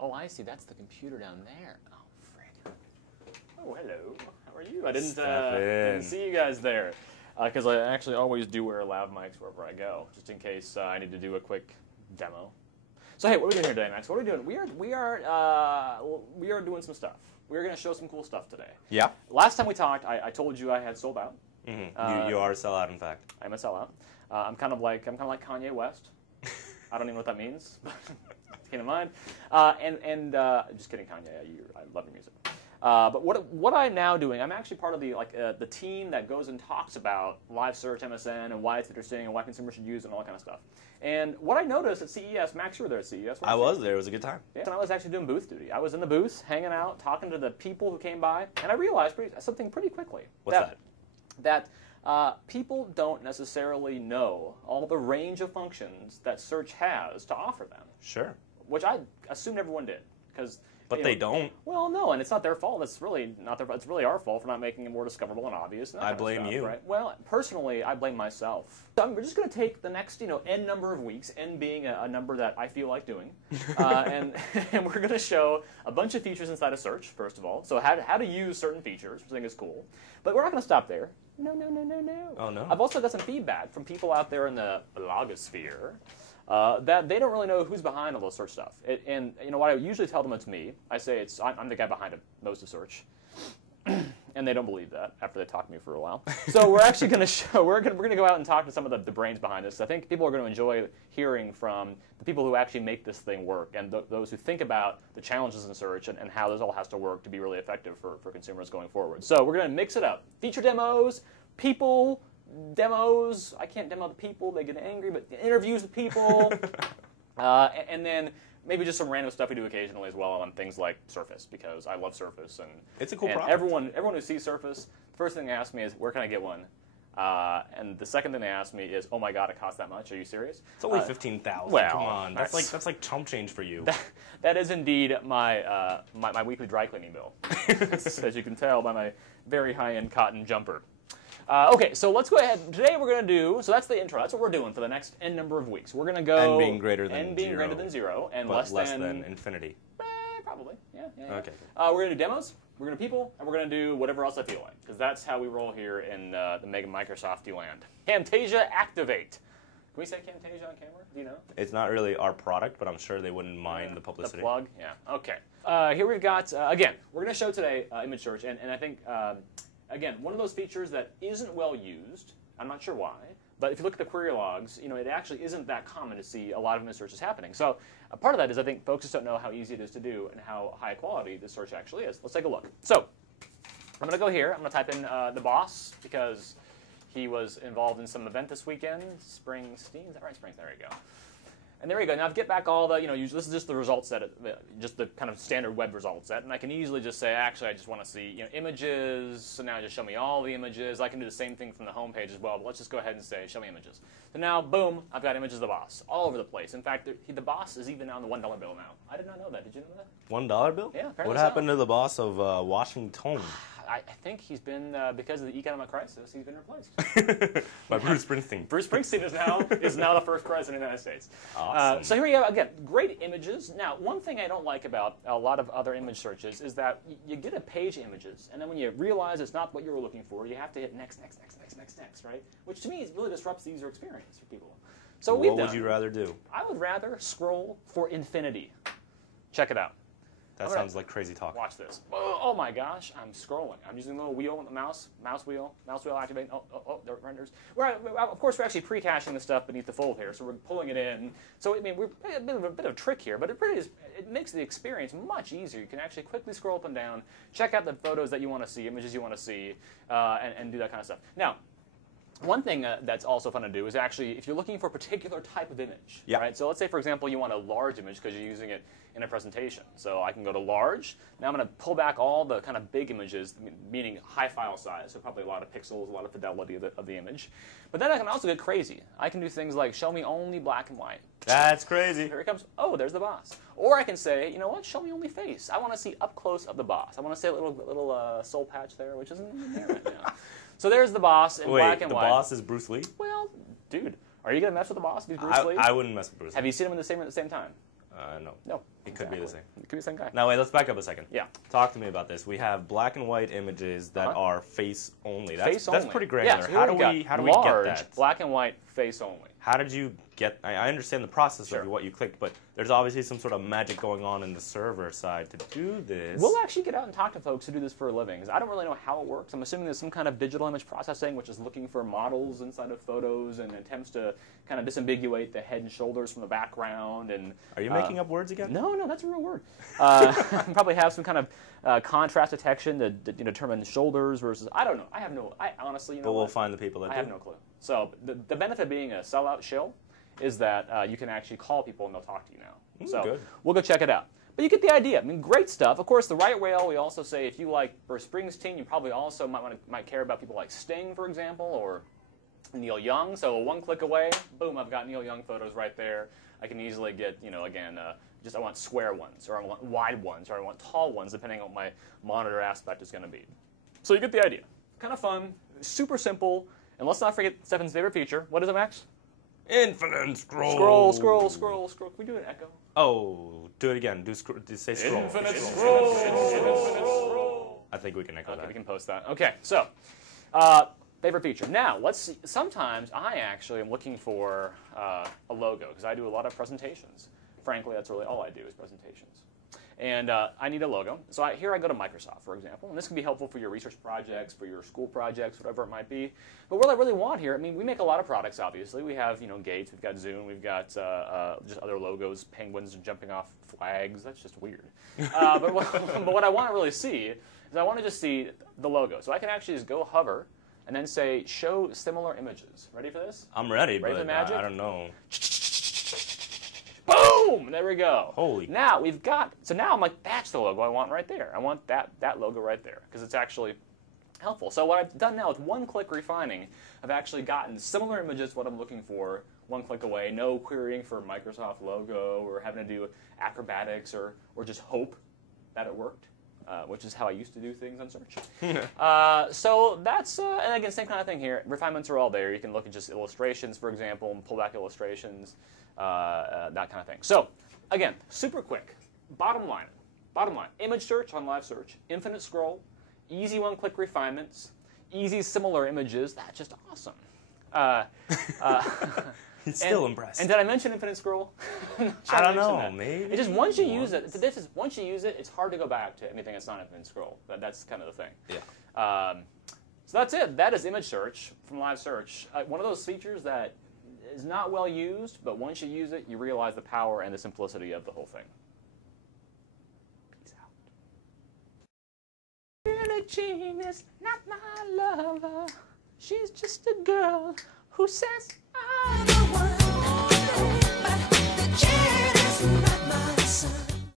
Oh, I see. That's the computer down there. Oh, frick. Oh, hello. How are you? I didn't see you guys there. Because I actually always do wear loud mics wherever I go, just in case I need to do a quick demo. So hey, what are we doing here today, Max? What are we doing? We are doing some stuff. We're going to show some cool stuff today. Yeah. Last time we talked, I told you I had sold out. Mm-hmm. You are a sellout, in fact. I'm a sellout. I'm kind of like Kanye West. I don't even know what that means, but it came to mind. Just kidding, Kanye. I love your music. But what I'm now doing, I'm actually part of the team that goes and talks about live search, MSN, and why it's interesting, and why consumers should use it, and all that kind of stuff. And what I noticed at CES, Max, you were there at CES. I was there. It was a good time. Yeah, and I was actually doing booth duty. I was in the booth, hanging out, talking to the people who came by, and I realized something pretty quickly. What's that? That people don't necessarily know all the range of functions that search has to offer them. Sure. Which I assumed everyone did, because. But they don't. Well, no, and it's not their fault. It's really not their fault. It's really our fault for not making it more discoverable and obvious. And I blame you. Right? Well, personally, I blame myself. So we're just going to take the next, n number of weeks, n being a number that I feel like doing, and we're going to show a bunch of features inside of search, first of all. So how to use certain features, which I think is cool. But we're not going to stop there. No. Oh, no? I've also got some feedback from people out there in the blogosphere. That they don't really know who's behind all the search stuff. And what I usually tell them it's me. I say I'm the guy behind most of search. And they don't believe that after they talk to me for a while. So we're actually going to show, we're going to go out and talk to some of the brains behind this. I think people are going to enjoy hearing from the people who actually make this thing work, and those who think about the challenges in search and how this all has to work to be really effective for consumers going forward. So we're going to mix it up. Feature demos, people, demos. I can't demo the people, they get angry, but interviews with people. And then maybe just some random stuff we do occasionally as well on things like Surface, because I love Surface. And it's a cool product. Everyone who sees Surface, the first thing they ask me is, where can I get one? And the second thing they ask me is, oh my God, it costs that much? Are you serious? It's only $15,000. Well, come on, that's like chump change for you. That is indeed my weekly dry cleaning bill, as you can tell by my very high-end cotton jumper. Okay, so let's go ahead. Today we're going to do, so that's the intro. That's what we're doing for the next n number of weeks. We're going to go... N being greater than zero. And less than infinity. Probably, yeah. Okay. We're going to do demos, we're going to people, and we're going to do whatever else I feel like, because that's how we roll here in the Mega Microsofty land. Camtasia Activate. Can we say Camtasia on camera? Do you know? It's not really our product, but I'm sure they wouldn't mind the publicity. The plug? Yeah, okay. Here we've got, again, we're going to show today image search, and I think... Again, one of those features that isn't well used. I'm not sure why, but if you look at the query logs, it actually isn't that common to see a lot of image searches happening. So a part of that is I think folks just don't know how easy it is to do and how high quality the search actually is. Let's take a look. So I'm going to go here. I'm going to type in the boss because he was involved in some event this weekend. Springsteen, is that right? Springsteen. There you go. And there you go. Now, if you get back all the, this is just the result set, just the kind of standard web result set. And I can easily just say, actually, I just want to see, images. So now just show me all the images. I can do the same thing from the home page as well. But let's just go ahead and say, show me images. So now, boom, I've got images of the boss all over the place. In fact, the boss is even on the $1 bill now. I did not know that. Did you know that? $1 bill? Yeah, apparently What happened to the boss of Washington? I think he's been, because of the economic crisis, he's been replaced. By Bruce Springsteen. Bruce Springsteen is now the first president of the United States. Awesome. So here we go, again, great images. Now, one thing I don't like about a lot of other image searches is that you get a page of images, and then when you realize it's not what you were looking for, you have to hit next, right? Which to me really disrupts the user experience for people. So what would you rather do? I would rather scroll for infinity. Check it out. That sounds like crazy talk. Watch this. Oh my gosh, I'm scrolling. I'm using a little wheel on the mouse wheel activate. Oh, there it renders. Of course, we're actually pre-caching the stuff beneath the fold here, so we're pulling it in. So I mean, we're a bit of a trick here, but it makes the experience much easier. You can actually quickly scroll up and down, check out the photos that you want to see, images you want to see, and do that kind of stuff. Now, one thing that's also fun to do is actually, if you're looking for a particular type of image, right? So let's say, for example, you want a large image because you're using it in a presentation. So I can go to large. Now I'm going to pull back all the kind of big images, meaning high file size, so probably a lot of pixels, a lot of fidelity of the image. But then I can also get crazy. I can do things like show me only black and white. That's crazy. Here it comes. Oh, there's the boss. Or I can say, you know what? Show me only face. I want to see up close of the boss. I want to see a little soul patch there, which isn't even there right now. So there's the boss in black and white. Wait, the boss is Bruce Lee? Well, dude, are you going to mess with the boss if he's Bruce Lee? I wouldn't mess with Bruce Lee. Have you seen him at the same time? No. No. It could be the same. It could be the same guy. Now, wait, let's back up a second. Yeah. Talk to me about this. We have black and white images that are face only. That's pretty granular. Yeah, so how do we get that? Black and white, face only. How did you get? I understand the process of what you clicked, but there's obviously some sort of magic going on in the server side to do this. We'll actually get out and talk to folks who do this for a living, because I don't really know how it works. I'm assuming there's some kind of digital image processing, which is looking for models inside of photos and attempts to kind of disambiguate the head and shoulders from the background. And are you making up words again? No, that's a real word. Probably have some kind of contrast detection to determine shoulders versus. I don't know. I honestly, But we'll find the people that do. I have no clue. So the benefit being a sellout shill is that you can actually call people and they'll talk to you now. So good. We'll go check it out. But you get the idea. I mean, great stuff. Of course, the right whale, we also say if you like Bruce Springsteen, you probably also might care about people like Sting, for example, or Neil Young. So one click away, boom, I've got Neil Young photos right there. I can easily get, again, just I want square ones, or I want wide ones, or I want tall ones, depending on what my monitor aspect is going to be. So you get the idea. Kind of fun, super simple, and let's not forget Stefan's favorite feature. What is it, Max? Infinite scroll. Scroll. Can we do an echo? Oh, do it again. Do say scroll. Infinite scroll. I think we can echo that. We can post that. Okay, so favorite feature. Now, let's see. Sometimes I actually am looking for a logo because I do a lot of presentations. Frankly, that's really all I do is presentations. And I need a logo. So here I go to Microsoft, for example. And this can be helpful for your research projects, for your school projects, whatever it might be. But what I really want here, I mean, we make a lot of products, obviously. We have, Gates, we've got Zoom, we've got just other logos, penguins jumping off flags. That's just weird. But what I want to really see is I want to just see the logo. So I can actually just go hover and then say, show similar images. Ready for this? I'm ready, Ready but for magic? I don't know. Boom! There we go. Holy. Now we've got, so now I'm like, that's the logo I want right there. I want that logo right there because it's actually helpful. So what I've done now with one-click refining, I've actually gotten similar images, what I'm looking for, one click away. No querying for Microsoft logo or having to do acrobatics or just hope that it worked. Which is how I used to do things on search. So that's, and again, same kind of thing here. Refinements are all there. You can look at just illustrations, for example, and pull back illustrations, that kind of thing. So, again, super quick. Bottom line, image search on live search, infinite scroll, easy one-click refinements, easy similar images. That's just awesome. He's still impressed. And did I mention infinite scroll? I don't know. Maybe. It's just once you use it. Once you use it, it's hard to go back to anything that's not infinite scroll. That's kind of the thing. Yeah. So that's it. That is image search from live search. One of those features that is not well used, but once you use it, you realize the power and the simplicity of the whole thing. Peace out. Billie Jean is not my lover. She's just a girl who says